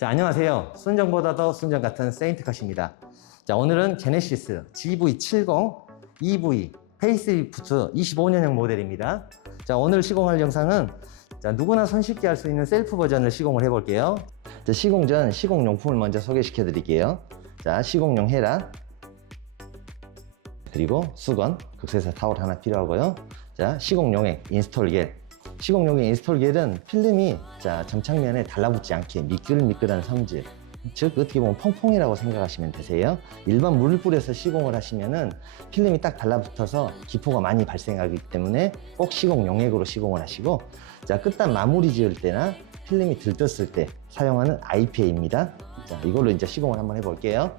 자, 안녕하세요. 순정보다 더 순정 같은 세인트컷입니다. 자, 오늘은 제네시스 GV70 EV 페이스리프트 25년형 모델입니다. 자, 오늘 시공할 영상은 자, 누구나 손쉽게 할 수 있는 셀프 버전을 시공을 해볼게요. 자, 시공 전 시공용품을 먼저 소개시켜 드릴게요. 자, 시공용 헤라, 그리고 수건, 극세사 타월 하나 필요하고요. 자, 시공용액, 인스톨겔. 시공용액 인스톨겔은 필름이 자, 점착면에 달라붙지 않게 미끌미끌한 성질, 즉 어떻게 보면 퐁퐁이라고 생각하시면 되세요. 일반 물을 뿌려서 시공을 하시면은 필름이 딱 달라붙어서 기포가 많이 발생하기 때문에 꼭 시공용액으로 시공을 하시고, 자, 끝단 마무리 지을 때나 필름이 들떴을 때 사용하는 IPA입니다. 자, 이걸로 이제 시공을 한번 해볼게요.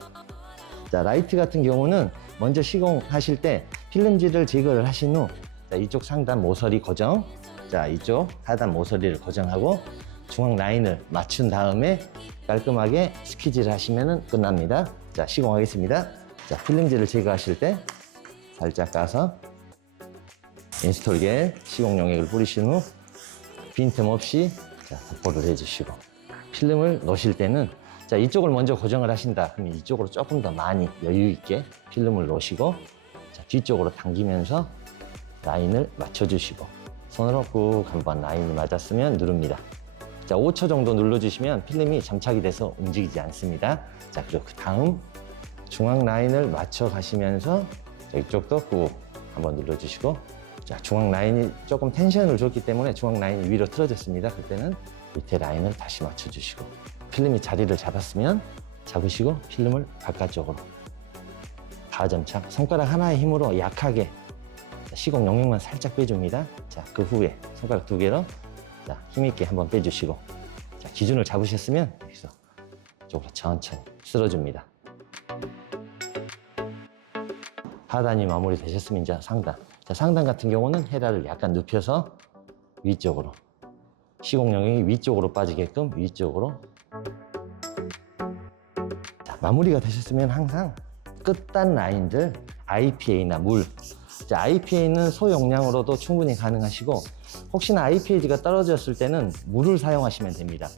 자, 라이트 같은 경우는 먼저 시공하실 때 필름지를 제거를 하신 후, 자, 이쪽 상단 모서리 고정, 자, 이쪽 하단 모서리를 고정하고 중앙 라인을 맞춘 다음에 깔끔하게 스퀴즈를 하시면 끝납니다. 자, 시공하겠습니다. 자, 필름지를 제거하실 때 살짝 까서 인스톨겔 시공용액을 뿌리신 후 빈틈 없이 자, 도포를 해주시고, 필름을 놓으실 때는 자, 이쪽을 먼저 고정을 하신다 그러면 이쪽으로 조금 더 많이 여유 있게 필름을 놓으시고, 자, 뒤쪽으로 당기면서 라인을 맞춰주시고, 손으로 꾹 한번 라인이 맞았으면 누릅니다. 자, 5초 정도 눌러주시면 필름이 점착이 돼서 움직이지 않습니다. 자, 그리고 그 다음 중앙 라인을 맞춰 가시면서 자, 이쪽도 꾹 한번 눌러주시고, 자, 중앙 라인이 조금 텐션을 줬기 때문에 중앙 라인이 위로 틀어졌습니다. 그때는 밑에 라인을 다시 맞춰주시고, 필름이 자리를 잡았으면 잡으시고 필름을 바깥쪽으로 가점착, 손가락 하나의 힘으로 약하게 시공 용액만 살짝 빼줍니다. 자, 그 후에 손가락 2개로 자, 힘있게 한번 빼주시고, 자, 기준을 잡으셨으면 여기서 이쪽으로 천천히 쓸어줍니다. 하단이 마무리 되셨으면 이제 상단. 자, 상단 같은 경우는 헤라를 약간 눕혀서 위쪽으로, 시공 용액이 위쪽으로 빠지게끔 위쪽으로. 자, 마무리가 되셨으면 항상 끝단 라인들 IPA나 물. 자, IPA는 소용량으로도 충분히 가능하시고, 혹시나 IPA가 떨어졌을 때는 물을 사용하시면 됩니다.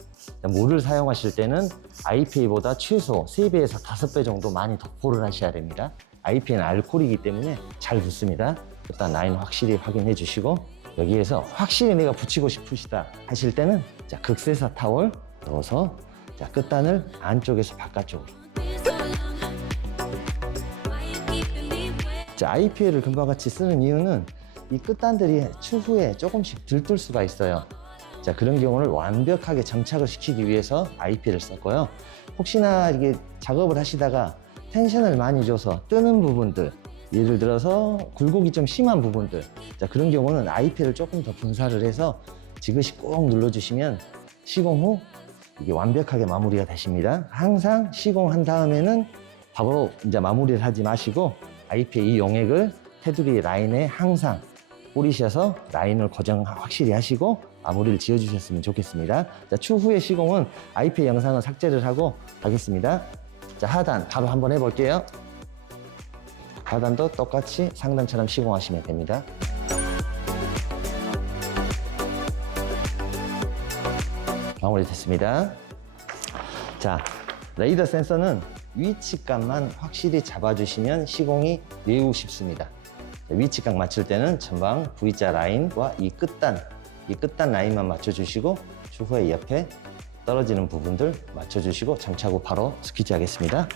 자, 물을 사용하실 때는 IPA보다 최소 3배에서 5배 정도 많이 도포를 하셔야 됩니다. IPA는 알코올이기 때문에 잘 붙습니다. 일단 라인 확실히 확인해 주시고, 여기에서 확실히 내가 붙이고 싶으시다 하실 때는 자, 극세사 타월 넣어서 자, 끝단을 안쪽에서 바깥쪽으로. 자, IPA를 금방 같이 쓰는 이유는 이 끝단들이 추후에 조금씩 들뜰 수가 있어요. 자, 그런 경우를 완벽하게 점착을 시키기 위해서 IPA를 썼고요. 혹시나 이게 작업을 하시다가 텐션을 많이 줘서 뜨는 부분들, 예를 들어서 굴곡이 좀 심한 부분들, 자, 그런 경우는 IPA를 조금 더 분사를 해서 지그시 꼭 눌러주시면 시공 후 이게 완벽하게 마무리가 되십니다. 항상 시공한 다음에는 바로 이제 마무리를 하지 마시고 IPA 용액을 테두리 라인에 항상 뿌리셔서 라인을 고정 확실히 하시고 마무리를 지어주셨으면 좋겠습니다. 자, 추후의 시공은 IPA 영상은 삭제를 하고 하겠습니다. 자, 하단 바로 한번 해볼게요. 하단도 똑같이 상단처럼 시공하시면 됩니다. 마무리 됐습니다. 자, 레이더 센서는 위치감만 확실히 잡아주시면 시공이 매우 쉽습니다. 자, 위치감 맞출 때는 전방 V자 라인과 이 끝단 라인만 맞춰주시고, 추후에 옆에 떨어지는 부분들 맞춰주시고 점착 후 바로 스퀴즈 하겠습니다.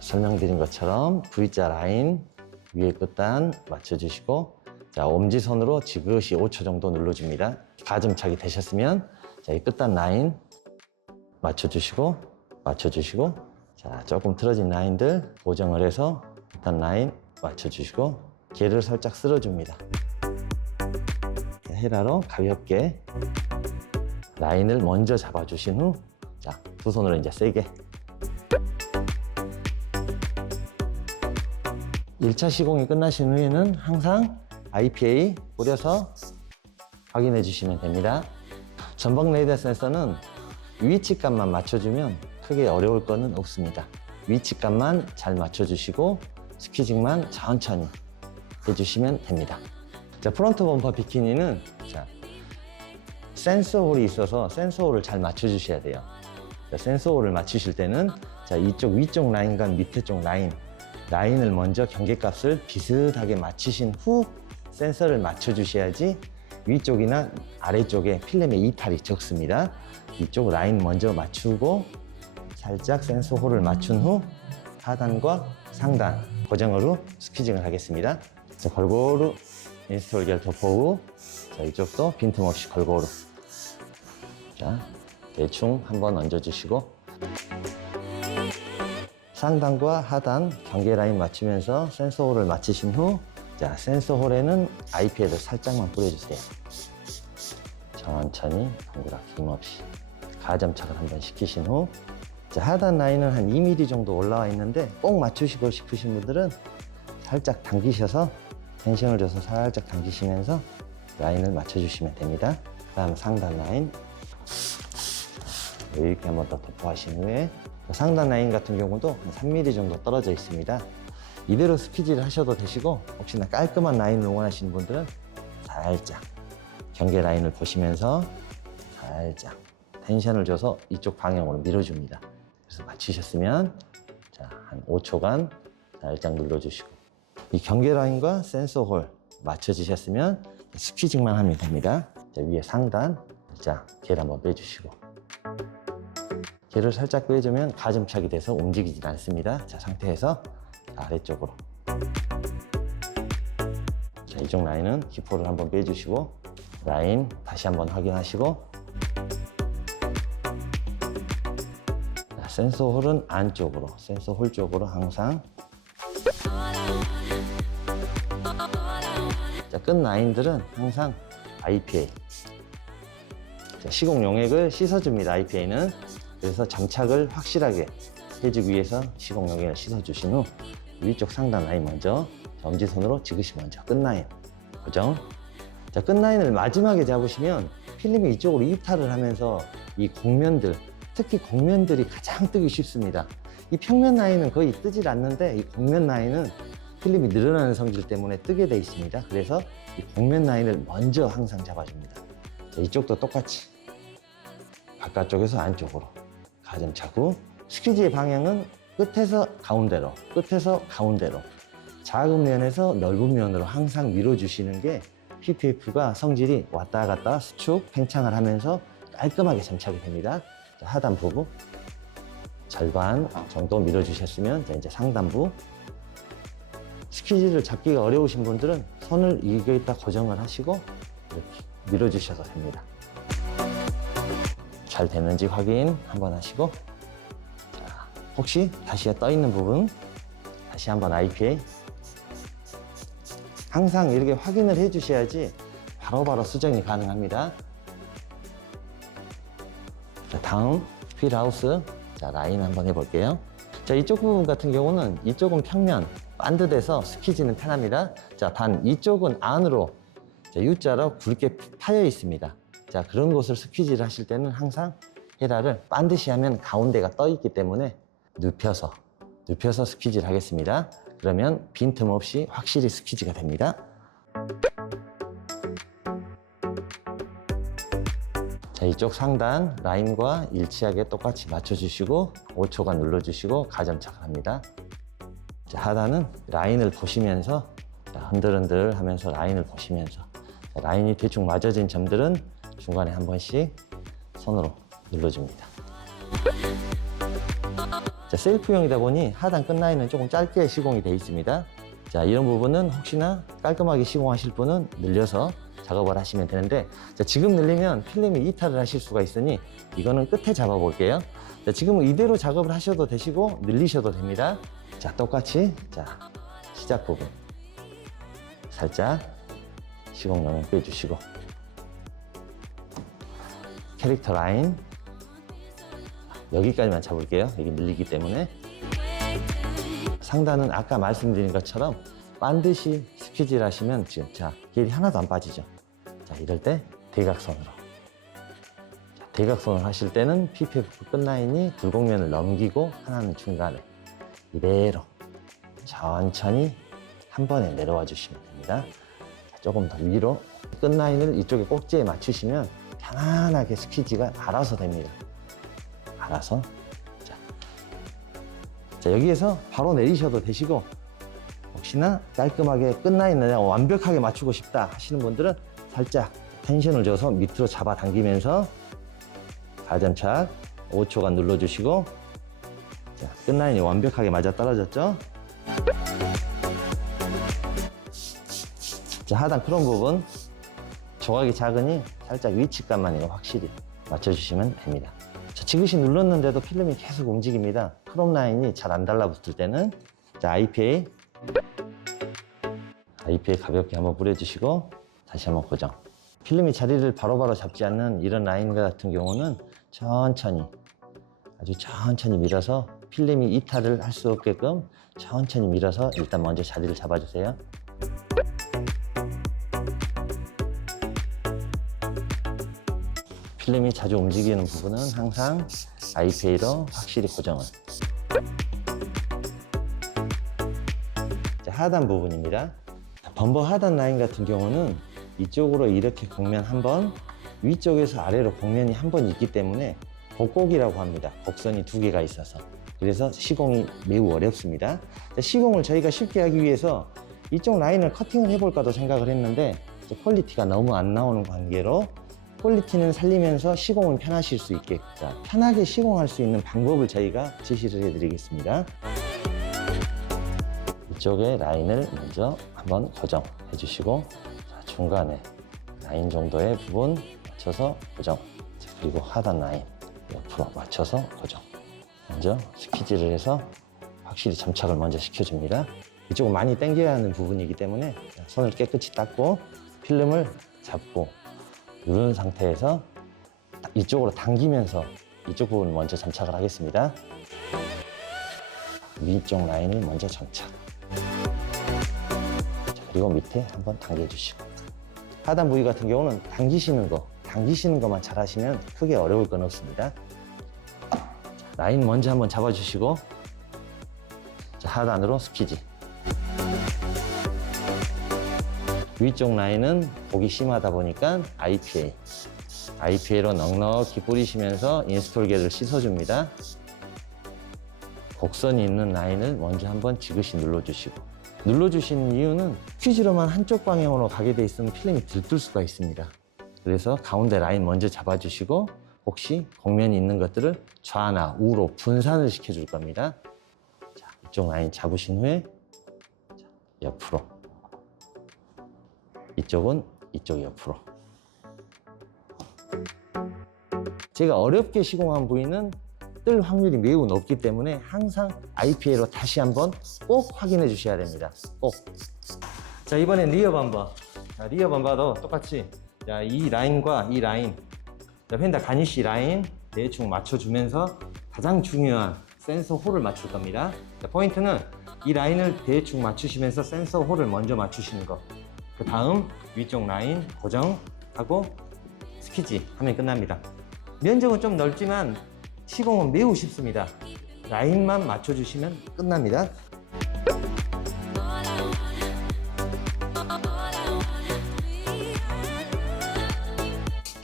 설명드린 것처럼 V자 라인 위에 끝단 맞춰주시고, 자, 엄지손으로 지그시 5초 정도 눌러줍니다. 가점착이 되셨으면 자, 이 끝단 라인 맞춰주시고, 자, 조금 틀어진 라인들 고정을 해서 끝단 라인 맞춰주시고, 개를 살짝 쓸어줍니다. 헤라로 가볍게 라인을 먼저 잡아주신 후, 자, 두 손으로 이제 세게. 1차 시공이 끝나신 후에는 항상 IPA 뿌려서 확인해 주시면 됩니다. 전방 레이더 센서는 위치감만 맞춰주면 크게 어려울 거는 없습니다. 위치감만 잘 맞춰주시고 스퀴징만 천천히 해주시면 됩니다. 자, 프론트 범퍼 비키니는 자, 센서 홀이 있어서 센서 홀을 잘 맞춰주셔야 돼요. 자, 센서 홀을 맞추실 때는 자, 이쪽 위쪽 라인과 밑에 쪽 라인을 먼저 경계값을 비슷하게 맞추신 후 센서를 맞춰주셔야지 위쪽이나 아래쪽에 필름의 이탈이 적습니다. 이쪽 라인 먼저 맞추고 살짝 센서 홀을 맞춘 후 하단과 상단 고정으로 스퀴징을 하겠습니다. 자, 골고루 인스톨 결 도포 후 자, 이쪽도 빈틈없이 골고루 자, 대충 한번 얹어주시고 상단과 하단 경계 라인 맞추면서 센서 홀을 맞추신 후 자, 센서 홀에는 IPA를 살짝만 뿌려주세요. 천천히 동그랗게 힘없이 가점착을 한번 시키신 후 자, 하단 라인은 한 2mm 정도 올라와 있는데 꼭 맞추시고 싶으신 분들은 살짝 당기셔서 텐션을 줘서 살짝 당기시면서 라인을 맞춰주시면 됩니다. 그 다음 상단 라인 이렇게 한번 더 도포하신 후에 상단 라인 같은 경우도 한 3mm 정도 떨어져 있습니다. 이대로 스퀴즈를 하셔도 되시고 혹시나 깔끔한 라인을 원하시는 분들은 살짝 경계 라인을 보시면서 살짝 텐션을 줘서 이쪽 방향으로 밀어줍니다. 그래서 맞추셨으면 자, 한 5초간 살짝 눌러주시고 이 경계 라인과 센서 홀 맞춰지셨으면 스퀴징만 하면 됩니다. 자, 위에 상단 자, 개를 한번 빼주시고 개를 살짝 빼주면 가점착이 돼서 움직이지 않습니다. 자, 상태에서 아래쪽으로 자, 이쪽 라인은 기포를 한번 빼주시고 라인 다시 한번 확인하시고 자, 센서 홀은 안쪽으로 센서 홀 쪽으로 항상 자, 끝 라인들은 항상 IPA 자, 시공 용액을 씻어줍니다. IPA는 그래서 점착을 확실하게 해주기 위해서 시공 용액을 씻어주신 후 위쪽 상단 라인 먼저 엄지손으로 지그시 먼저 끝 라인 고정. 자, 끝 라인을 마지막에 잡으시면 필름이 이쪽으로 이탈을 하면서 이 곡면들 특히 곡면들이 가장 뜨기 쉽습니다. 이 평면 라인은 거의 뜨질 않는데 이 곡면 라인은 필름이 늘어나는 성질 때문에 뜨게 돼 있습니다. 그래서 이 곡면 라인을 먼저 항상 잡아줍니다. 자, 이쪽도 똑같이 바깥쪽에서 안쪽으로 가점착 후 스퀴즈의 방향은 끝에서 가운데로 끝에서 가운데로 작은 면에서 넓은 면으로 항상 밀어주시는 게 PPF가 성질이 왔다 갔다 수축, 팽창을 하면서 깔끔하게 점착이 됩니다. 자, 하단부 절반 정도 밀어주셨으면 자, 이제 상단부 스퀴즈를 잡기가 어려우신 분들은 손을 여기에다 고정을 하시고 이렇게 밀어주셔도 됩니다. 잘 되는지 확인 한번 하시고 자, 혹시 다시 떠 있는 부분 다시 한번 IPA 항상 이렇게 확인을 해 주셔야지 바로바로 수정이 가능합니다. 자, 다음 휠하우스 자, 라인 한번 해볼게요. 자, 이쪽 부분 같은 경우는 이쪽은 평면 반듯해서 스퀴즈는 편합니다. 자, 단 이쪽은 안으로 자, U자로 굵게 파여 있습니다. 자, 그런 곳을 스퀴즈를 하실 때는 항상 헤라를 반드시 하면 가운데가 떠 있기 때문에 눕혀서 스퀴즈를 하겠습니다. 그러면 빈틈 없이 확실히 스퀴즈가 됩니다. 자, 이쪽 상단 라인과 일치하게 똑같이 맞춰주시고 5초간 눌러주시고 가점착을 합니다. 자, 하단은 라인을 보시면서 자, 흔들흔들 하면서 라인을 보시면서 자, 라인이 대충 맞아진 점들은 중간에 한 번씩 손으로 눌러줍니다. 자, 셀프용이다 보니 하단 끝 라인은 조금 짧게 시공이 되어 있습니다. 자, 이런 부분은 혹시나 깔끔하게 시공하실 분은 늘려서 작업을 하시면 되는데 자, 지금 늘리면 필름이 이탈을 하실 수가 있으니 이거는 끝에 잡아 볼게요. 자, 지금은 이대로 작업을 하셔도 되시고 늘리셔도 됩니다. 자, 똑같이 자, 시작 부분 살짝 시공 영역 빼주시고 캐릭터 라인 여기까지만 잡을게요. 여기 늘리기 때문에 상단은 아까 말씀드린 것처럼 반드시 스퀴즈를 하시면 지금 자, 길이 하나도 안 빠지죠. 자, 이럴 때 대각선으로 자, 대각선을 하실 때는 PPF 끝라인이 굴곡면을 넘기고 하나는 중간에 이대로 천천히 한 번에 내려와 주시면 됩니다. 자, 조금 더 위로 끝라인을 이쪽에 꼭지에 맞추시면 편안하게 스퀴지가 알아서 됩니다. 알아서. 자, 여기에서 바로 내리셔도 되시고, 혹시나 깔끔하게 끝나 있느냐, 완벽하게 맞추고 싶다 하시는 분들은 살짝 텐션을 줘서 밑으로 잡아당기면서 가점착 5초간 눌러주시고, 자, 끝라인이 완벽하게 맞아 떨어졌죠? 자, 하단 크롬 부분 조각이 작으니 살짝 위치감만 확실히 맞춰주시면 됩니다. 자, 지그시 눌렀는데도 필름이 계속 움직입니다. 크롬 라인이 잘 안 달라붙을 때는 자, IPA 가볍게 한번 뿌려주시고 다시 한번 고정. 필름이 자리를 바로바로 잡지 않는 이런 라인 같은 경우는 천천히, 아주 천천히 밀어서 필름이 이탈을 할 수 없게끔 천천히 밀어서 일단 먼저 자리를 잡아주세요. 필름이 자주 움직이는 부분은 항상 IPA로 확실히 고정을. 자, 하단 부분입니다. 범버 하단 라인 같은 경우는 이쪽으로 이렇게 곡면 한 번, 위쪽에서 아래로 곡면이 한 번 있기 때문에 곡곡이라고 합니다. 곡선이 두 개가 있어서. 그래서 시공이 매우 어렵습니다. 자, 시공을 저희가 쉽게 하기 위해서 이쪽 라인을 커팅을 해볼까도 생각을 했는데 퀄리티가 너무 안 나오는 관계로 퀄리티는 살리면서 시공은 편하실 수 있게, 자, 편하게 시공할 수 있는 방법을 저희가 제시를 해드리겠습니다. 이쪽에 라인을 먼저 한번 고정해 주시고, 자, 중간에 라인 정도의 부분 맞춰서 고정. 자, 그리고 하단 라인 옆으로 맞춰서 고정. 먼저 스퀴즈를 해서 확실히 점착을 먼저 시켜줍니다. 이쪽은 많이 당겨야 하는 부분이기 때문에 손을 깨끗이 닦고 필름을 잡고 누른 상태에서 이쪽으로 당기면서 이쪽 부분을 먼저 점착을 하겠습니다. 위쪽 라인을 먼저 점착. 자, 그리고 밑에 한번 당겨주시고. 하단 부위 같은 경우는 당기시는 것만 잘 하시면 크게 어려울 건 없습니다. 자, 라인 먼저 한번 잡아주시고, 자, 하단으로 스퀴지. 위쪽 라인은 보기 심하다 보니까 IPA로 넉넉히 뿌리시면서 인스톨 겟을 씻어줍니다. 곡선이 있는 라인을 먼저 한번 지그시 눌러주시고, 눌러주시는 이유는 퀴즈로만 한쪽 방향으로 가게 돼 있으면 필름이 들뜰 수가 있습니다. 그래서 가운데 라인 먼저 잡아주시고, 혹시 곡면이 있는 것들을 좌나 우로 분산을 시켜줄 겁니다. 자, 이쪽 라인 잡으신 후에 자, 옆으로, 이쪽은 이쪽 옆으로. 제가 어렵게 시공한 부위는 뜰 확률이 매우 높기 때문에 항상 IPA로 다시 한번 꼭 확인해 주셔야 됩니다. 꼭. 자, 이번엔 리어 범버. 자, 리어 범버도 똑같이, 자, 이 라인과 이 라인, 자, 휀다 가니쉬 라인 대충 맞춰주면서 가장 중요한 센서 홀을 맞출 겁니다. 자, 포인트는 이 라인을 대충 맞추시면서 센서 홀을 먼저 맞추시는 거. 그 다음 위쪽 라인 고정하고 스퀴지 하면 끝납니다. 면적은 좀 넓지만 시공은 매우 쉽습니다. 라인만 맞춰주시면 끝납니다.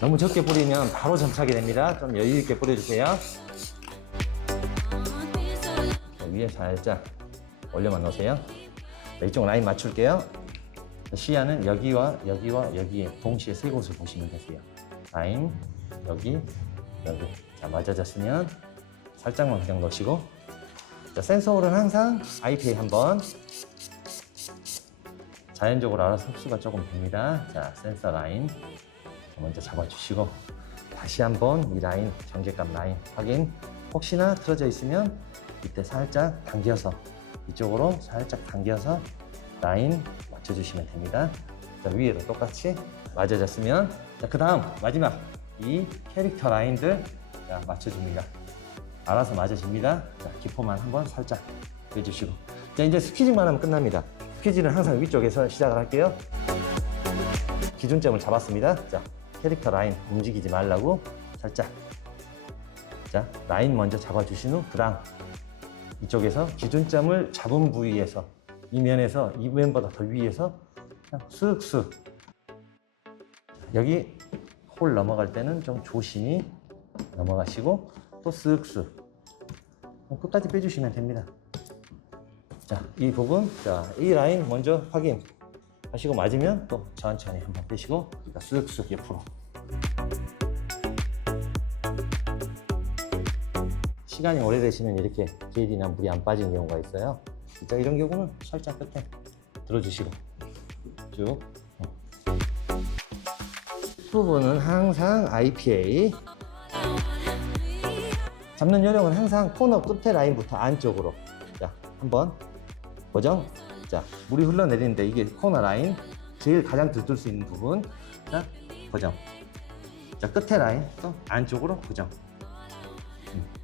너무 적게 뿌리면 바로 점착이 됩니다. 좀 여유 있게 뿌려주세요. 자, 위에 살짝 올려만 놓으세요. 자, 이쪽 라인 맞출게요. 시야는 여기와 여기와 여기에 동시에 세 곳을 보시면 되세요. 라인, 여기, 여기. 자, 맞아졌으면 살짝만 그냥 넣으시고, 자, 센서 홀은 항상 IPA 한번. 자연적으로 알아서 흡수가 조금 됩니다. 자, 센서 라인 먼저 잡아주시고, 다시 한번 이 라인, 경계감 라인 확인. 혹시나 틀어져 있으면 이때 살짝 당겨서, 이쪽으로 살짝 당겨서 라인 맞춰주시면 됩니다. 자, 위에도 똑같이 맞아졌으면, 자, 그 다음 마지막 이 캐릭터 라인들, 자, 맞춰줍니다. 알아서 맞아집니다. 자, 기포만 한번 살짝 해주시고, 자, 이제 스퀴즈만 하면 끝납니다. 스퀴즈는 항상 위쪽에서 시작을 할게요. 기준점을 잡았습니다. 자, 캐릭터 라인 움직이지 말라고 살짝. 자, 라인 먼저 잡아주신 후, 그 다음 이쪽에서 기준점을 잡은 부위에서, 이 면에서 이 면보다 더 위에서 그냥 쓱쓱. 여기 홀 넘어갈 때는 좀 조심히 넘어가시고 또 쓱쓱 끝까지 빼주시면 됩니다. 자, 이 부분, 자, 이 라인 먼저 확인 하시고 맞으면 또 천천히 한번 빼시고 그러니까 쓱쓱 옆으로. 시간이 오래되시면 이렇게 게일이나 물이 안 빠지는 경우가 있어요. 진짜 이런 경우는 살짝 끝에 들어주시고 쭉. 부분은 항상 IPA. 잡는 요령은 항상 코너 끝에 라인부터 안쪽으로. 자, 한번 고정. 자, 물이 흘러내리는데 이게 코너 라인 제일 가장 들뜰 수 있는 부분. 자, 고정. 자, 끝에 라인 또 안쪽으로 고정.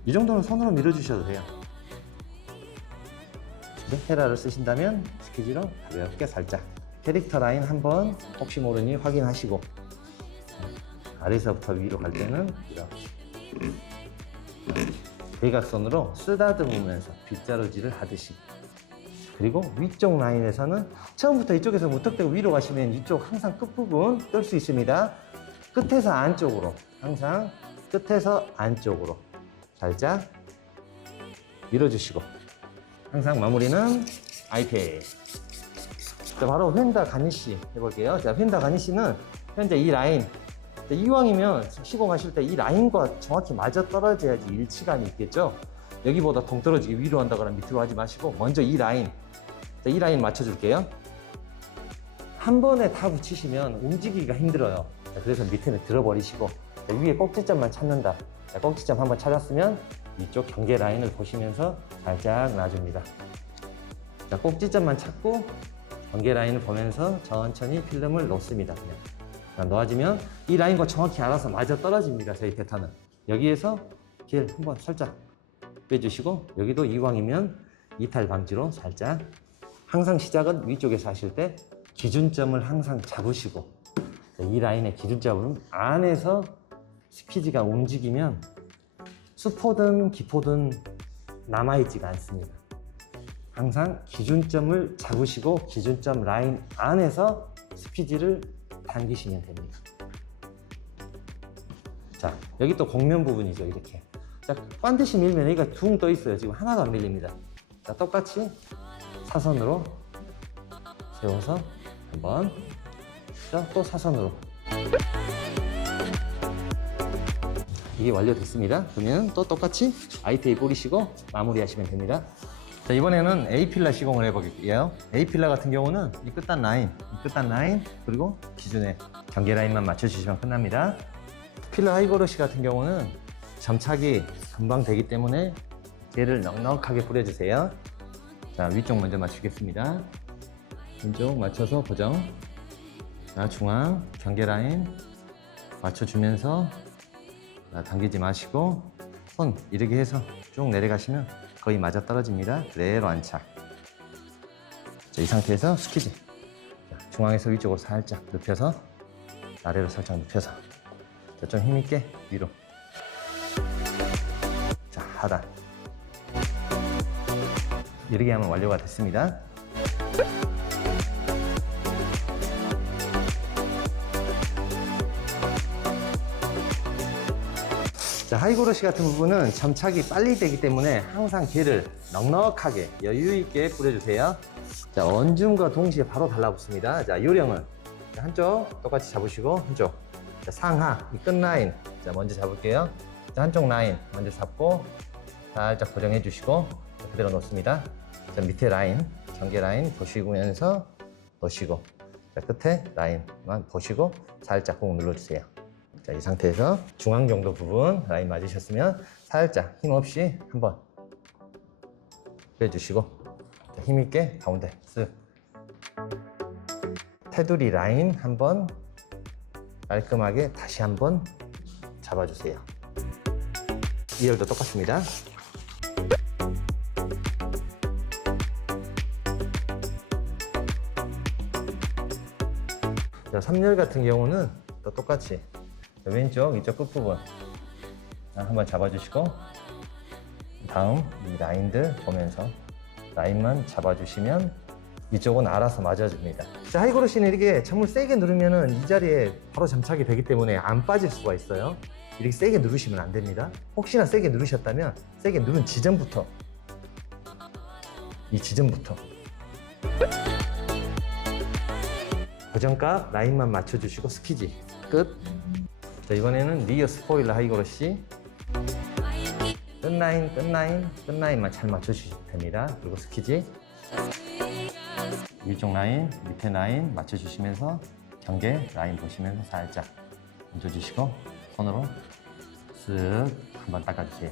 이 정도는 손으로 밀어주셔도 돼요. 헤라를 쓰신다면 스키지로 가볍게 살짝 캐릭터 라인 한번 혹시 모르니 확인하시고 아래서부터 위로 갈 때는 이렇게 대각선으로 쓰다듬으면서 빗자루질을 하듯이. 그리고 위쪽 라인에서는 처음부터 이쪽에서 무턱대고 위로 가시면 이쪽 항상 끝부분 뜰 수 있습니다. 끝에서 안쪽으로, 항상 끝에서 안쪽으로 살짝 밀어주시고 항상 마무리는 IPA. 자, 바로 펜다 가니쉬 해볼게요. 자, 펜다 가니쉬는 현재 이 라인, 이왕이면 시공하실 때 이 라인과 정확히 맞아 떨어져야지 일치감이 있겠죠. 여기보다 동떨어지게 위로 한다거나 밑으로 하지 마시고 먼저 이 라인, 자, 이 라인 맞춰줄게요. 한 번에 다 붙이시면 움직이기가 힘들어요. 자, 그래서 밑에는 들어버리시고 자, 위에 꼭지점만 찾는다. 자, 꼭지점 한번 찾았으면 이쪽 경계 라인을 보시면서 살짝 놔줍니다. 자, 꼭지점만 찾고 경계 라인을 보면서 천천히 필름을 놓습니다. 그냥. 자, 놓아지면 이 라인과 정확히 알아서 맞아 떨어집니다. 저희 패턴은. 여기에서 길 한번 살짝 빼주시고 여기도 이왕이면 이탈 방지로 살짝. 항상 시작은 위쪽에서 하실 때 기준점을 항상 잡으시고 이 라인의 기준점은 안에서 스키지가 움직이면 수포든 기포든 남아있지가 않습니다. 항상 기준점을 잡으시고 기준점 라인 안에서 스피지를 당기시면 됩니다. 자, 여기 또 곡면 부분이죠. 이렇게. 자, 반드시 밀면 여기가 둥 떠 있어요. 지금 하나도 안 밀립니다. 자, 똑같이 사선으로 세워서 한번. 자, 또 사선으로. 이게 완료됐습니다. 그러면 또 똑같이 IPA 뿌리시고 마무리하시면 됩니다. 자, 이번에는 A필라 시공을 해볼게요. A필라 같은 경우는 이 끝단 라인, 그리고 기준의 경계 라인만 맞춰주시면 끝납니다. 필라 하이고로시 같은 경우는 점착이 금방 되기 때문에 얘를 넉넉하게 뿌려주세요. 자, 위쪽 먼저 맞추겠습니다. 왼쪽 맞춰서 고정. 자, 중앙 경계 라인 맞춰주면서 당기지 마시고 손 이렇게 해서 쭉 내려가시면 거의 맞아 떨어집니다. 그대로 안착. 자, 이 상태에서 스키지. 자, 중앙에서 위쪽으로 살짝 눕혀서 아래로 살짝 눕혀서 자, 좀 힘있게 위로. 자, 하단. 이렇게 하면 완료가 됐습니다. 자, 하이고로시 같은 부분은 점착이 빨리 되기 때문에 항상 개를 넉넉하게 여유있게 뿌려주세요. 자, 언줌과 동시에 바로 달라붙습니다. 자, 요령은 한쪽 똑같이 잡으시고 한쪽. 자, 상하 이 끝 라인 자, 먼저 잡을게요. 자, 한쪽 라인 먼저 잡고 살짝 고정해 주시고 그대로 놓습니다. 자, 밑에 라인 경계 라인 보시면서 놓으시고 자, 끝에 라인만 보시고 살짝 꾹 눌러주세요. 자, 이 상태에서 중앙 정도 부분 라인 맞으셨으면 살짝 힘없이 한번 빼주시고 자, 힘있게 가운데 쓱. 테두리 라인 한번 깔끔하게 다시 한번 잡아주세요. 2열도 똑같습니다. 자, 3열 같은 경우는 또 똑같이 왼쪽 이쪽 끝부분 한번 잡아주시고 다음 이 라인들 보면서 라인만 잡아주시면 이쪽은 알아서 맞아줍니다. 자, 하이그로시는 이렇게 잠을 세게 누르면은 이 자리에 바로 점착이 되기 때문에 안 빠질 수가 있어요. 이렇게 세게 누르시면 안 됩니다. 혹시나 세게 누르셨다면 세게 누른 지점부터, 이 지점부터 고정값 라인만 맞춰주시고 스키지 끝. 자, 이번에는 리어 스포일러 하이그로시 끝라인만 잘 맞춰주시면 됩니다. 그리고 스키지 위쪽 라인, 밑에 라인 맞춰주시면서 경계 라인 보시면서 살짝 얹어주시고 손으로 쓱 한번 닦아주세요.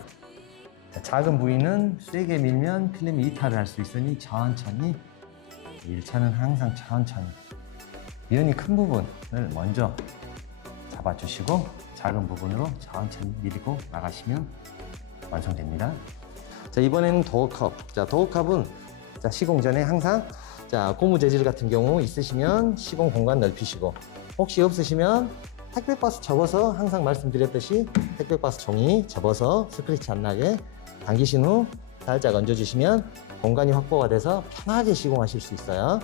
자, 작은 부위는 세게 밀면 필름이 이탈을 할 수 있으니 천천히, 1차는 항상 천천히 면이 큰 부분을 먼저 잡아주시고 작은 부분으로 천천히 밀고 나가시면 완성됩니다. 자, 이번에는 도어컵. 자, 도어컵은 자, 시공 전에 항상 자, 고무 재질 같은 경우 있으시면 시공 공간 넓히시고, 혹시 없으시면 택배박스 접어서 항상 말씀드렸듯이 택배박스 종이 접어서 스크래치 안 나게 당기신 후 살짝 얹어주시면 공간이 확보가 돼서 편하게 시공하실 수 있어요.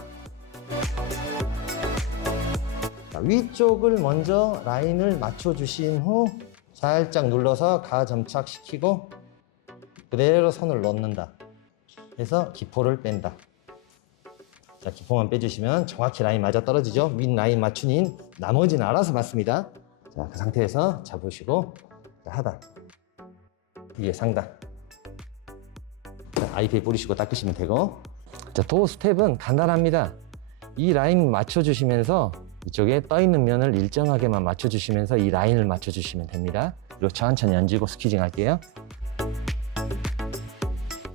자, 위쪽을 먼저 라인을 맞춰주신 후 살짝 눌러서 가점착시키고 그대로 손을 넣는다 해서 기포를 뺀다. 자, 기포만 빼주시면 정확히 라인 맞아 떨어지죠. 윗 라인 맞추닌 나머지는 알아서 맞습니다. 자, 그 상태에서 잡으시고 자, 하단 위에 상단 자, 아이페이 뿌리시고 닦으시면 되고. 자, 도어 스텝은 간단합니다. 이 라인 맞춰주시면서 이쪽에 떠있는 면을 일정하게만 맞춰주시면서 이 라인을 맞춰주시면 됩니다. 그리고 천천히 얹고 스퀴징 할게요.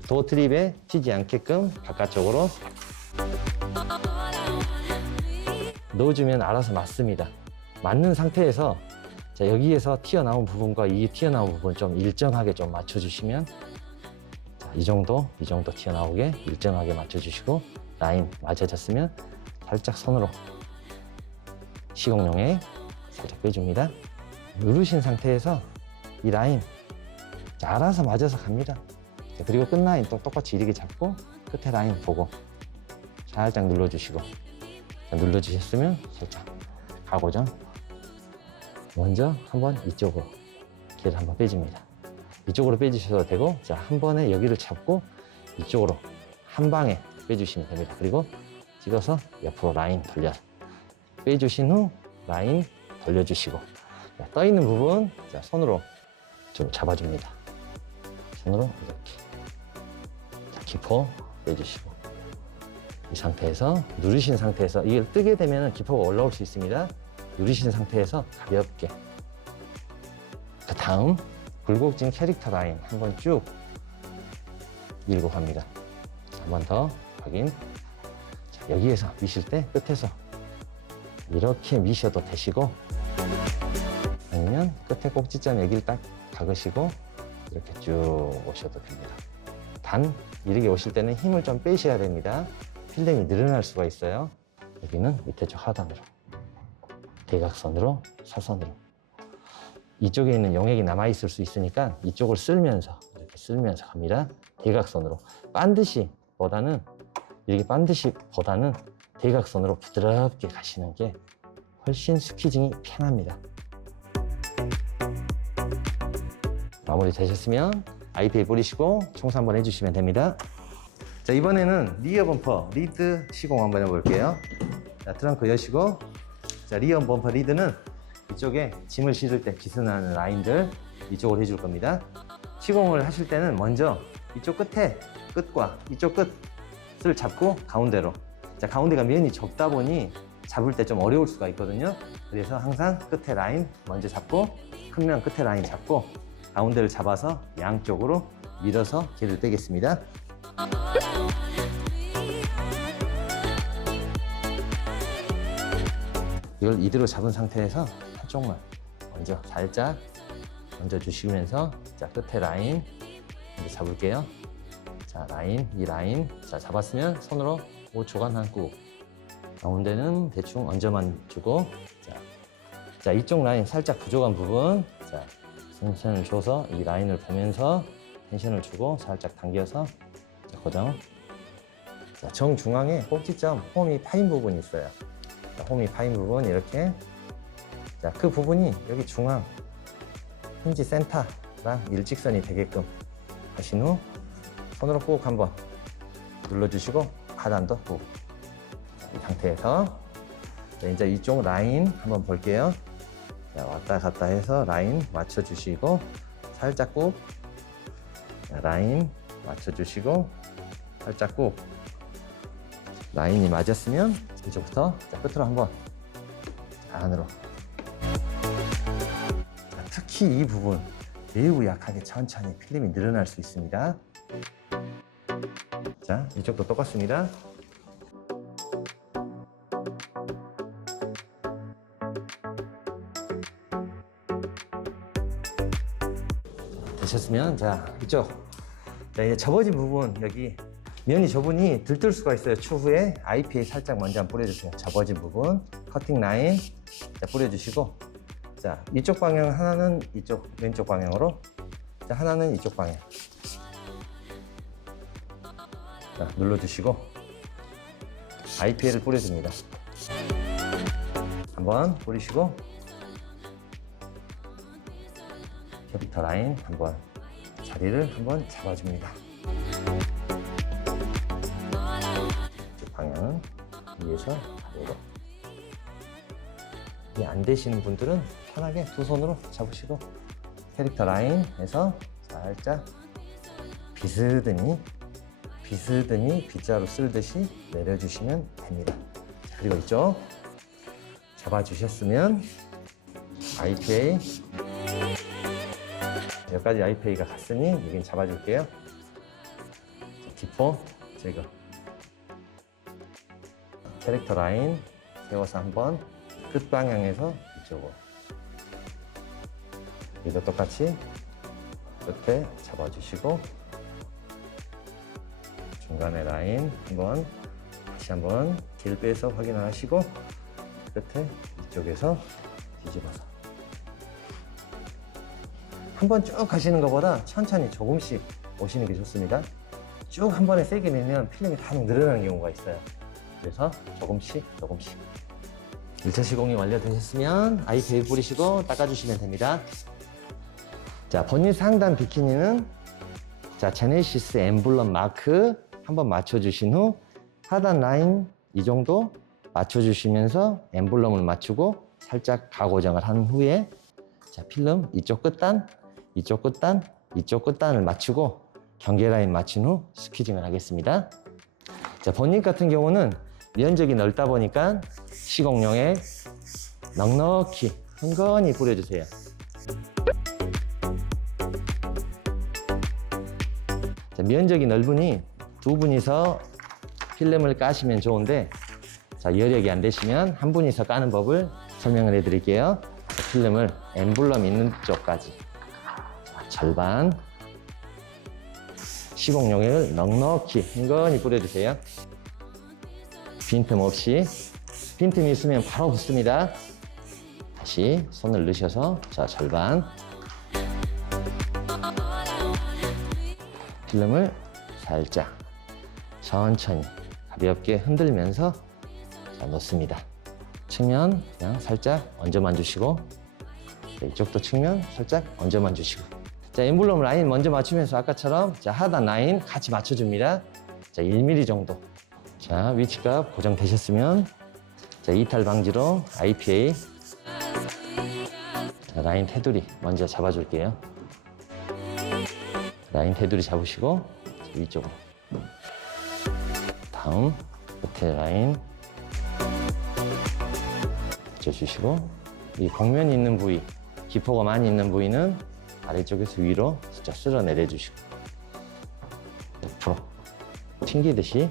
도어 트립에 튀지 않게끔 바깥쪽으로 넣어주면 알아서 맞습니다. 맞는 상태에서 자, 여기에서 튀어나온 부분과 이 튀어나온 부분 좀 일정하게 좀 맞춰주시면 자, 이 정도 튀어나오게 일정하게 맞춰주시고 라인 맞아졌으면 살짝 손으로 시공용에 살짝 빼줍니다. 누르신 상태에서 이 라인 자, 알아서 맞아서 갑니다. 자, 그리고 끝 라인 또 똑같이 이렇게 잡고 끝에 라인 보고 살짝 눌러주시고 자, 눌러주셨으면 살짝 가고정 먼저 한번 이쪽으로 길을 한번 빼줍니다. 이쪽으로 빼주셔도 되고 자, 한 번에 여기를 잡고 이쪽으로 한 방에 빼주시면 됩니다. 그리고 찍어서 옆으로 라인 돌려 빼주신 후 라인 돌려주시고 자, 떠있는 부분 자, 손으로 좀 잡아줍니다. 손으로 이렇게 자, 기포 빼주시고 이 상태에서 누르신 상태에서 이걸 뜨게 되면 기포가 올라올 수 있습니다. 누르신 상태에서 가볍게 그 다음 굴곡진 캐릭터 라인 한번 쭉 밀고 갑니다. 한 번 더 확인. 자, 여기에서 미실 때 끝에서 이렇게 미셔도 되시고 아니면 끝에 꼭지점 여기를 딱 박으시고 이렇게 쭉 오셔도 됩니다. 단 이렇게 오실 때는 힘을 좀 빼셔야 됩니다. 필름이 늘어날 수가 있어요. 여기는 밑에 쪽 하단으로 대각선으로 사선으로 이쪽에 있는 용액이 남아있을 수 있으니까 이쪽을 쓸면서 이렇게 쓸면서 갑니다. 대각선으로 이렇게 반드시 보다는 대각선으로 부드럽게 가시는 게 훨씬 스퀴징이 편합니다. 마무리 되셨으면 아이피에 뿌리시고 청소 한번 해주시면 됩니다. 자, 이번에는 리어 범퍼 리드 시공 한번 해볼게요. 자, 트렁크 여시고 자, 리어 범퍼 리드는 이쪽에 짐을 실을 때 기스나는 라인들 이쪽으로 해줄 겁니다. 시공을 하실 때는 먼저 이쪽 끝과 이쪽 끝을 잡고 가운데로 자, 가운데가 면이 좁다 보니 잡을 때 좀 어려울 수가 있거든요. 그래서 항상 끝에 라인 먼저 잡고 큰 면 끝에 라인 잡고 가운데를 잡아서 양쪽으로 밀어서 길을 떼겠습니다. 이걸 이대로 잡은 상태에서 한쪽만 먼저 살짝 얹어주시면서 자, 끝에 라인 먼저 잡을게요. 자, 이 라인 자, 잡았으면 손으로 5초간 한구 가운데는 대충 얹어만 주고 자, 이쪽 라인 살짝 부족한 부분 자, 텐션을 줘서 이 라인을 보면서 텐션을 주고 살짝 당겨서 자, 고정 자, 정중앙에 꼭지점 홈이 파인 부분이 있어요. 자, 홈이 파인 부분 이렇게. 자, 그 부분이 여기 중앙 힌지 센터랑 일직선이 되게끔 하신 후 손으로 꾹 한번 눌러주시고 하단도 꾹. 이 상태에서 자, 이제 이쪽 라인 한번 볼게요. 자, 왔다 갔다 해서 라인 맞춰주시고 살짝 꾹. 자, 라인 맞춰주시고 살짝 꾹. 라인이 맞았으면 이쪽부터 자, 끝으로 한번 안으로. 자, 특히 이 부분 매우 약하게 천천히 필름이 늘어날 수 있습니다. 자, 이쪽도 똑같습니다. 되셨으면 자, 이쪽. 자, 이제 접어진 부분 여기 면이 좁으니 들뜰 수가 있어요. 추후에 IPA 살짝 먼저 한번 뿌려주세요. 접어진 부분 커팅 라인 자, 뿌려주시고 자, 이쪽 방향 하나는 이쪽 왼쪽 방향으로 자, 하나는 이쪽 방향 자, 눌러주시고 IPA를 뿌려줍니다. 한번 뿌리시고 캐릭터 라인 한번 자리를 한번 잡아줍니다. 이쪽 방향은 위에서 아래로. 이게 안 되시는 분들은 편하게 두 손으로 잡으시고 캐릭터 라인에서 살짝 비스듬히 빗자루 쓸듯이 내려주시면 됩니다. 그리고 이쪽 잡아주셨으면 IPA 여기까지 IPA가 갔으니 여긴 잡아줄게요. 기포 제거 캐릭터 라인 세워서 한번 끝 방향에서 이쪽으로 여기도 똑같이 끝에 잡아주시고 중간에 라인 한번 다시 한번 길 빼서 확인하시고 끝에 이쪽에서 뒤집어서 한번 쭉 가시는 것보다 천천히 조금씩 오시는 게 좋습니다. 쭉 한 번에 세게 내면 필름이 다 늘어나는 경우가 있어요. 그래서 조금씩 1차 시공이 완료되셨으면 IPA 뿌리시고 닦아주시면 됩니다. 자, 본인 상단 비키니는 자, 제네시스 엠블럼 마크 한번 맞춰주신 후 하단 라인 이 정도 맞춰주시면서 엠블럼을 맞추고 살짝 가고정을 한 후에 자, 필름 이쪽 끝단, 이쪽 끝단, 이쪽 끝단을 맞추고 경계 라인 맞춘 후 스퀴징을 하겠습니다. 자, 본인 같은 경우는 면적이 넓다 보니까 시공용에 넉넉히 흥건히 뿌려주세요. 자, 면적이 넓으니 두 분이서 필름을 까시면 좋은데 자, 여력이 안 되시면 한 분이서 까는 법을 설명을 해드릴게요. 자, 필름을 엠블럼 있는 쪽까지 자, 절반 시공 용액을 넉넉히 흥건히 뿌려주세요. 빈틈 없이. 빈틈이 있으면 바로 붓습니다. 다시 손을 넣으셔서 자, 절반 필름을 살짝 천천히 가볍게 흔들면서 자, 놓습니다. 측면 그냥 살짝 얹어만 주시고 자, 이쪽도 측면 살짝 얹어만 주시고 자, 엠블럼 라인 먼저 맞추면서 아까처럼 자, 하단 라인 같이 맞춰줍니다. 자, 1mm 정도. 자, 위치값 고정되셨으면 자, 이탈 방지로 IPA 자, 라인 테두리 먼저 잡아줄게요. 라인 테두리 잡으시고 자, 위쪽으로 다음 끝에 라인 붙여주시고 이 곡면이 있는 부위 기포가 많이 있는 부위는 아래쪽에서 위로 살짝 쓸어 내려주시고 옆으로 튕기듯이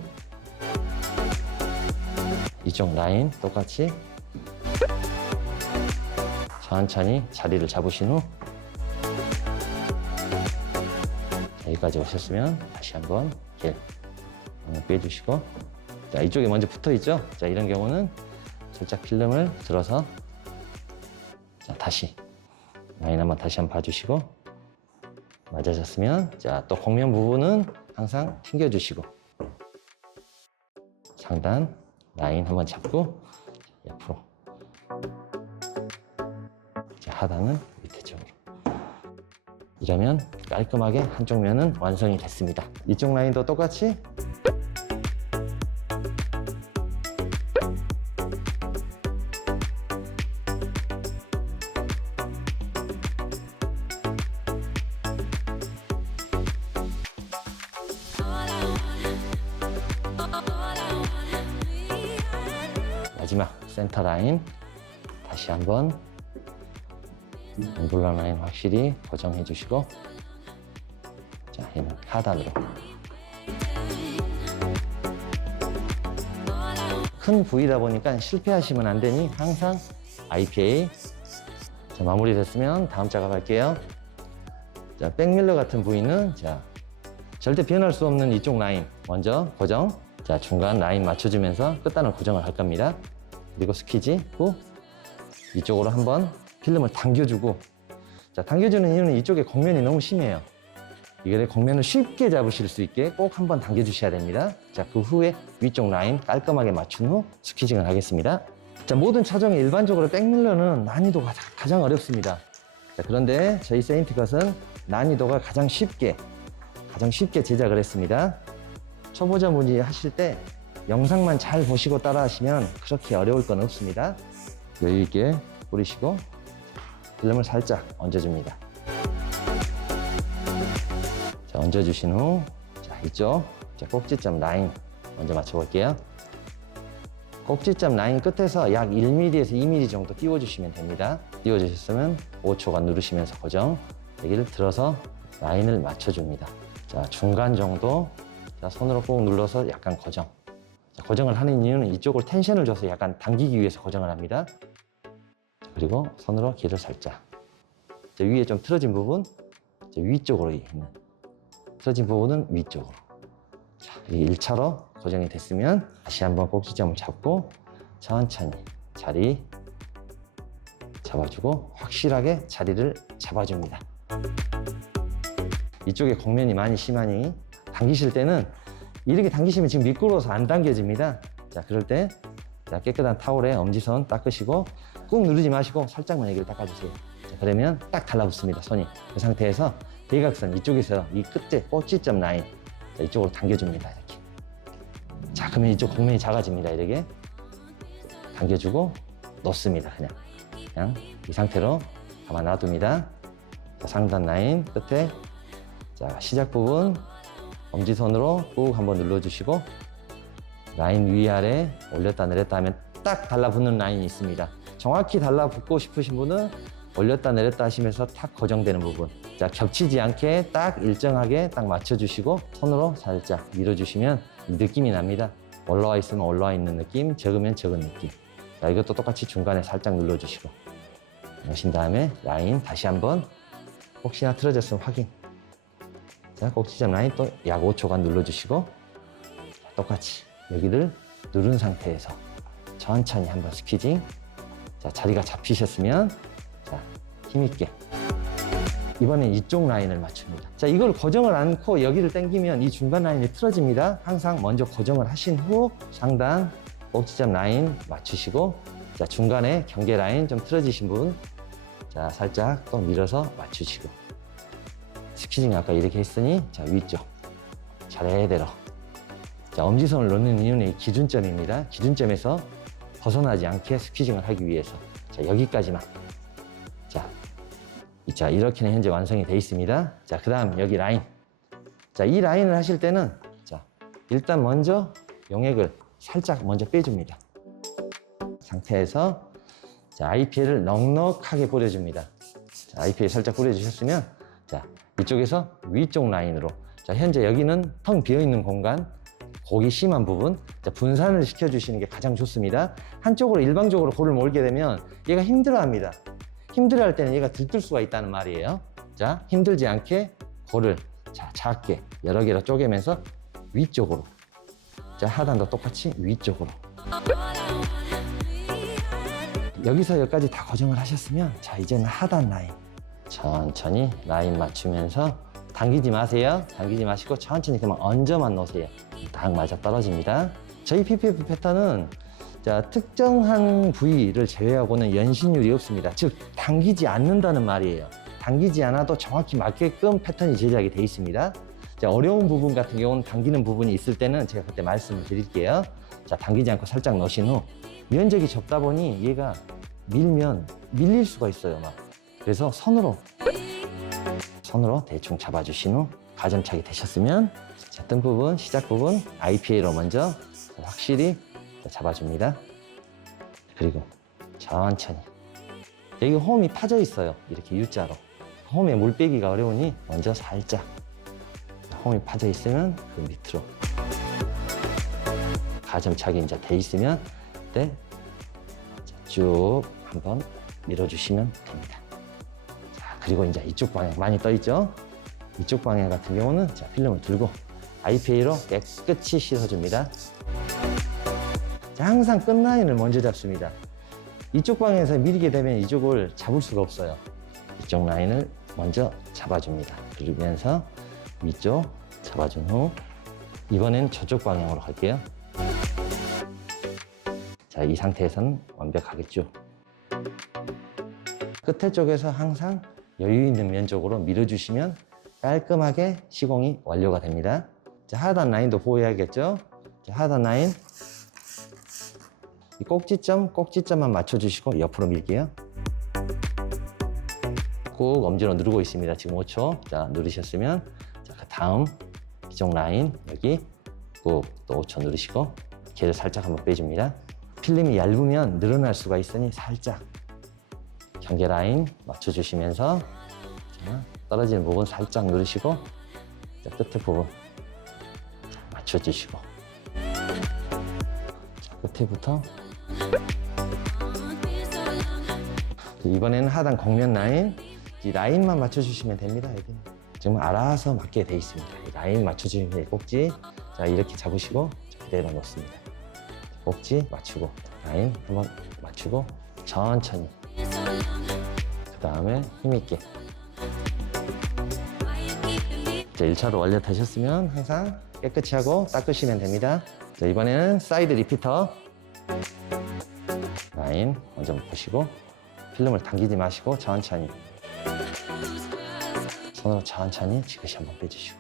이쪽 라인 똑같이 천천히 자리를 잡으신 후 여기까지 오셨으면 다시 한번 길 빼주시고 자, 이쪽에 먼저 붙어 있죠? 자, 이런 경우는 살짝 필름을 들어서 자, 다시 라인 한번 다시 한번 봐주시고 맞아졌으면 자, 또 곡면 부분은 항상 튕겨주시고 상단 라인 한번 잡고 옆으로. 자, 하단은 밑에 쪽으로. 이러면 깔끔하게 한쪽 면은 완성이 됐습니다. 이쪽 라인도 똑같이 마지막 센터 라인 다시 한번 앵글러 라인 확실히 고정해 주시고, 자, 얘는 하단으로. 큰 부위다 보니까 실패하시면 안 되니 항상 IPA. 자, 마무리 됐으면 다음 작업할게요. 자, 백밀러 같은 부위는 자, 절대 변할 수 없는 이쪽 라인 먼저 고정. 자, 중간 라인 맞춰주면서 끝단을 고정을 할 겁니다. 그리고 스퀴지 후 이쪽으로 한번 필름을 당겨주고, 자, 당겨주는 이유는 이쪽에 곡면이 너무 심해요. 이게 곡면을 쉽게 잡으실 수 있게 꼭 한번 당겨주셔야 됩니다. 자, 그 후에 위쪽 라인 깔끔하게 맞춘 후 스퀴징을 하겠습니다. 자, 모든 차종에 일반적으로 백밀러는 난이도가 가장 어렵습니다. 자, 그런데 저희 세인트컷은 난이도가 가장 쉽게 제작을 했습니다. 초보자분이 하실 때 영상만 잘 보시고 따라 하시면 그렇게 어려울 건 없습니다. 여유 있게 뿌리시고 필름을 살짝 얹어줍니다. 자, 얹어주신 후, 자, 이쪽, 자, 꼭지점 라인 먼저 맞춰볼게요. 꼭지점 라인 끝에서 약 1mm에서 2mm 정도 띄워주시면 됩니다. 띄워주셨으면 5초간 누르시면서 고정. 여기를 들어서 라인을 맞춰줍니다. 자, 중간 정도, 자, 손으로 꾹 눌러서 약간 고정. 자, 고정을 하는 이유는 이쪽을 텐션을 줘서 약간 당기기 위해서 고정을 합니다. 그리고 손으로 길을 살짝. 자, 위에 좀 틀어진 부분, 자, 위쪽으로 있는 틀어진 부분은 위쪽으로. 자, 이 1차로 고정이 됐으면 다시 한번 꼭지점을 잡고 천천히 자리 잡아주고 확실하게 자리를 잡아줍니다. 이쪽에 곡면이 많이 심하니 당기실 때는 이렇게 당기시면 지금 미끄러워서 안 당겨집니다. 자, 그럴 때 자, 깨끗한 타올에 엄지손 닦으시고 꾹 누르지 마시고 살짝만 여기를 닦아주세요. 자, 그러면 딱 달라붙습니다, 손이. 그 상태에서 대각선 이쪽에서 이 끝에 꼭지점 라인, 자, 이쪽으로 당겨줍니다, 이렇게. 자, 그러면 이쪽 곡면이 작아집니다, 이렇게. 당겨주고 놓습니다, 그냥 이 상태로 가만 놔둡니다. 자, 상단 라인 끝에, 자, 시작 부분 엄지손으로 꾹 한번 눌러주시고 라인 위아래 올렸다 내렸다 하면 딱 달라붙는 라인이 있습니다. 정확히 달라붙고 싶으신 분은 올렸다 내렸다 하시면서 탁 고정되는 부분, 자, 겹치지 않게 딱 일정하게 딱 맞춰주시고 손으로 살짝 밀어주시면 느낌이 납니다. 올라와 있으면 올라와 있는 느낌, 적으면 적은 느낌. 자, 이것도 똑같이 중간에 살짝 눌러주시고 놓으신 다음에 라인 다시 한번 혹시나 틀어졌으면 확인. 자, 꼭지점 라인 또 약 5초간 눌러주시고 똑같이 여기를 누른 상태에서 천천히 한번 스퀴징. 자, 자리가 잡히셨으면 자, 힘있게 이번엔 이쪽 라인을 맞춥니다. 자, 이걸 고정을 않고 여기를 당기면 이 중간 라인이 틀어집니다. 항상 먼저 고정을 하신 후 상단 꼭지점 라인 맞추시고, 자, 중간에 경계 라인 좀 틀어지신 분, 자, 살짝 또 밀어서 맞추시고 스퀴징 아까 이렇게 했으니 자, 위쪽 차례대로. 자, 엄지손을 놓는 이유는 이 기준점입니다. 기준점에서 벗어나지 않게 스퀴징을 하기 위해서. 자, 여기까지만. 자, 이렇게는 현재 완성이 되어 있습니다. 자, 그 다음 여기 라인. 자, 이 라인을 하실 때는 자, 일단 먼저 용액을 살짝 먼저 빼줍니다. 상태에서 자, IPA를 넉넉하게 뿌려줍니다. 자, IPA 살짝 뿌려주셨으면 자, 이쪽에서 위쪽 라인으로. 자, 현재 여기는 텅 비어있는 공간, 곡이 심한 부분, 자, 분산을 시켜주시는 게 가장 좋습니다. 한쪽으로 일방적으로 골을 몰게 되면 얘가 힘들어합니다. 힘들어할 때는 얘가 들뜰 수가 있다는 말이에요. 자, 힘들지 않게 골을 자, 작게 여러 개로 쪼개면서 위쪽으로. 자, 하단도 똑같이 위쪽으로. 여기서 여기까지 다 고정을 하셨으면 자, 이제는 하단 라인 천천히 라인 맞추면서 당기지 마세요. 당기지 마시고 천천히 그만 얹어만 놓으세요. 딱 맞아 떨어집니다. 저희 PPF 패턴은 자, 특정한 부위를 제외하고는 연신율이 없습니다. 즉 당기지 않는다는 말이에요. 당기지 않아도 정확히 맞게끔 패턴이 제작이 되어 있습니다. 자, 어려운 부분 같은 경우는 당기는 부분이 있을 때는 제가 그때 말씀을 드릴게요. 자, 당기지 않고 살짝 넣으신 후 면적이 적다 보니 얘가 밀면 밀릴 수가 있어요. 막. 그래서 손으로 대충 잡아주신 후 가점차게 되셨으면 자, 뜬 부분, 시작 부분 IPA로 먼저 확실히 잡아줍니다. 그리고 천천히 여기 홈이 파져 있어요. 이렇게 U자로 홈에 물 빼기가 어려우니 먼저 살짝 홈이 파져 있으면 그 밑으로 가점차게 이제 돼 있으면 그때 쭉 한번 밀어주시면 됩니다. 자, 그리고 이제 이쪽 방향 많이 떠 있죠? 이쪽 방향 같은 경우는 자, 필름을 들고 IPA로 깨끗이 씻어줍니다. 자, 항상 끝 라인을 먼저 잡습니다. 이쪽 방향에서 밀게 되면 이쪽을 잡을 수가 없어요. 이쪽 라인을 먼저 잡아줍니다. 그러면서 위쪽 잡아준 후 이번엔 저쪽 방향으로 갈게요. 자, 이 상태에서는 완벽하겠죠. 끝에 쪽에서 항상 여유 있는 면적으로 밀어주시면 깔끔하게 시공이 완료가 됩니다. 자, 하단 라인도 보호해야겠죠. 자, 하단 라인 이 꼭지점만 맞춰주시고 옆으로 밀게요. 꾹 엄지로 누르고 있습니다. 지금 5초. 자, 누르셨으면 자, 그 다음 이쪽 라인 여기 꾹 또 5초 누르시고 걔를 살짝 한번 빼줍니다. 필름이 얇으면 늘어날 수가 있으니 살짝 경계 라인 맞춰주시면서 자, 떨어지는 부분 살짝 누르시고 자, 끝에 부분 맞춰주시고 자, 끝에부터 이번에는 하단 곡면 라인 이 라인만 맞춰주시면 됩니다. 여기는 지금 알아서 맞게 돼 있습니다. 이 라인 맞춰주시면 돼요. 꼭지 자 이렇게 잡으시고 그대로 놓습니다. 꼭지 맞추고 라인 한번 맞추고 천천히 그 다음에 힘있게 자, 1차로 완료되셨으면 항상 깨끗이 하고 닦으시면 됩니다. 자, 이번에는 사이드 리피터 라인 먼저 보시고 필름을 당기지 마시고 천천히 손으로 천천히 지그시 한번 빼주시고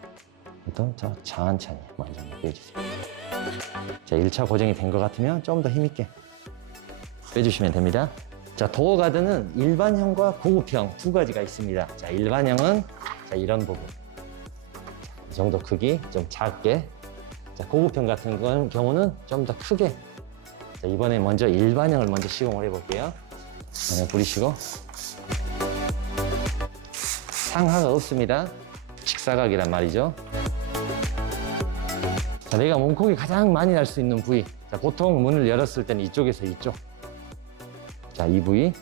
또 천천히 먼저 한번 빼주세요. 자, 1차 고정이 된 것 같으면 좀 더 힘있게 빼주시면 됩니다. 자, 도어 가드는 일반형과 고급형 두 가지가 있습니다. 자, 일반형은 자, 이런 부분 이 정도 크기 좀 작게 자, 고급형 같은 경우는 좀 더 크게 자, 이번에 먼저 일반형을 먼저 시공을 해볼게요. 그냥 부리시고 상하가 없습니다. 직사각이란 말이죠. 자, 내가 몸콕이 가장 많이 날 수 있는 부위 자, 보통 문을 열었을 때는 이쪽에서 이쪽 자, 이 부위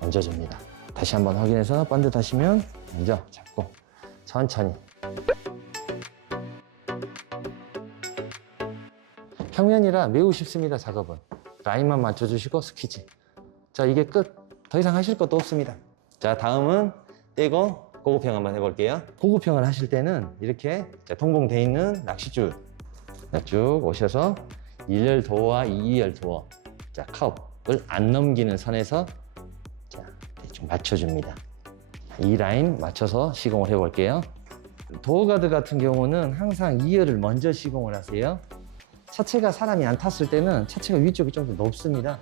얹어줍니다. 다시 한번 확인해서 반듯하시면 먼저 잡고 천천히 평면이라 매우 쉽습니다. 작업은 라인만 맞춰주시고 스퀴지 자, 이게 끝. 더 이상 하실 것도 없습니다. 자, 다음은 떼고 고급형 한번 해볼게요. 고급형을 하실 때는 이렇게 통봉되어 있는 낚싯줄 쭉 오셔서 1열 도어와 2열 도어 자, 컵을 안 넘기는 선에서 자, 대충 맞춰줍니다. 이 라인 맞춰서 시공을 해볼게요. 도어 가드 같은 경우는 항상 2열을 먼저 시공을 하세요. 차체가 사람이 안 탔을 때는 차체가 위쪽이 좀 더 높습니다.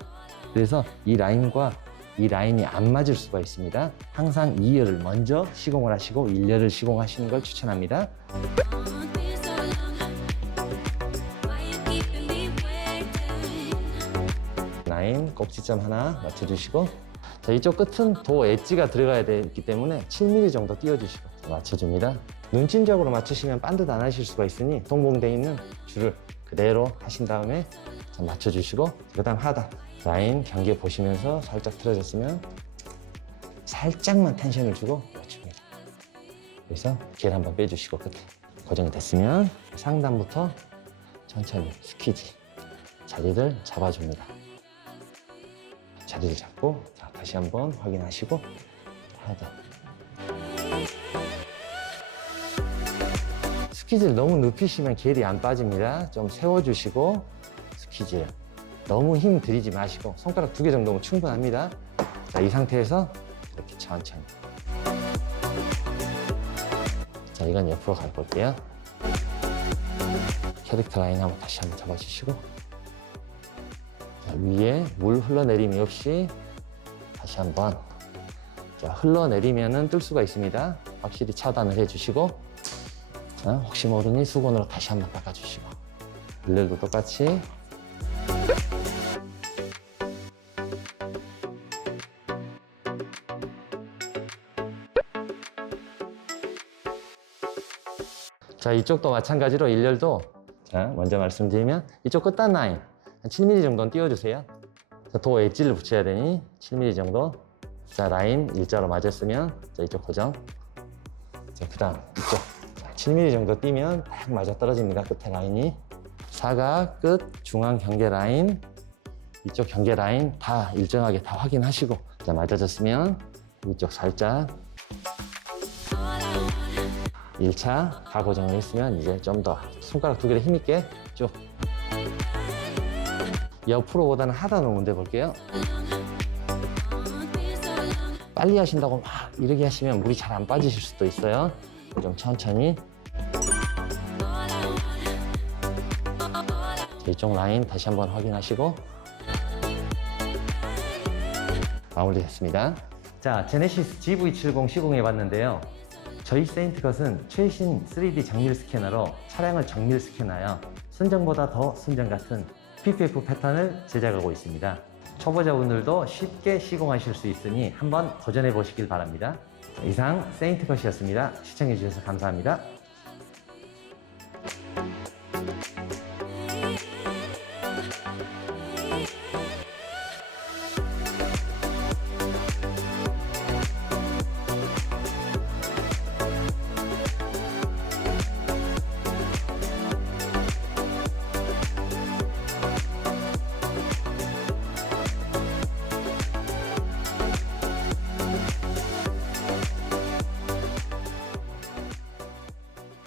그래서 이 라인과 이 라인이 안 맞을 수가 있습니다. 항상 2열을 먼저 시공을 하시고 1열을 시공하시는 걸 추천합니다. 라인 꼭지점 하나 맞춰주시고 자, 이쪽 끝은 도어 엣지가 들어가야 되기 때문에 7mm 정도 띄워주시고 맞춰줍니다. 눈침적으로 맞추시면 반듯 안 하실 수가 있으니 동봉되어 있는 줄을 그대로 하신 다음에 맞춰주시고 그 다음 하단 라인 경계 보시면서 살짝 틀어졌으면 살짝만 텐션을 주고 맞춥니다. 그래서 기를 한번 빼주시고 끝에 고정이 됐으면 상단부터 천천히 스퀴지 자리를 잡아줍니다. 자리를 잡고 자, 다시 한번 확인하시고 하단 스키즈를 너무 눕히시면 겔이 안 빠집니다. 좀 세워주시고 스키즈 너무 힘 들이지 마시고 손가락 2개 정도면 충분합니다. 자, 이 상태에서 이렇게 천천히. 자, 이건 옆으로 갈 볼게요. 캐릭터 라인 한번 다시 한번 잡아주시고, 자, 위에 물 흘러내림이 없이 다시 한번. 자, 흘러내리면은 뜰 수가 있습니다. 확실히 차단을 해주시고, 자, 혹시 모르니 수건으로 다시 한번 닦아주시고, 일렬도 똑같이. 자, 이쪽도 마찬가지로 일렬도, 자, 먼저 말씀드리면 이쪽 끝단 라인 한 7mm 정도는 띄워주세요. 자, 도 엣지를 붙여야 되니 7mm 정도. 자, 라인 일자로 맞았으면 자, 이쪽 고정. 자, 그 다음 이쪽. 자, 7mm 정도 띄면 딱 맞아 떨어집니다. 끝에 라인이. 사각, 끝, 중앙 경계 라인, 이쪽 경계 라인 다 일정하게 다 확인하시고, 자, 맞아졌으면 이쪽 살짝 1차 다 고정을 했으면 이제 좀 더 손가락 2개를 힘있게 쭉 옆으로보다는 하다 놓으면 돼 볼게요. 빨리 하신다고 막 이렇게 하시면 물이 잘 안 빠지실 수도 있어요. 좀 천천히. 이쪽 라인 다시 한번 확인하시고 마무리됐습니다. 자, 제네시스 GV70 시공해 봤는데요. 저희 세인트컷은 최신 3D 정밀 스캐너로 차량을 정밀 스캔하여 순정보다 더 순정 같은 PPF 패턴을 제작하고 있습니다. 초보자분들도 쉽게 시공하실 수 있으니 한번 도전해 보시길 바랍니다. 이상 세인트컷이었습니다. 시청해 주셔서 감사합니다.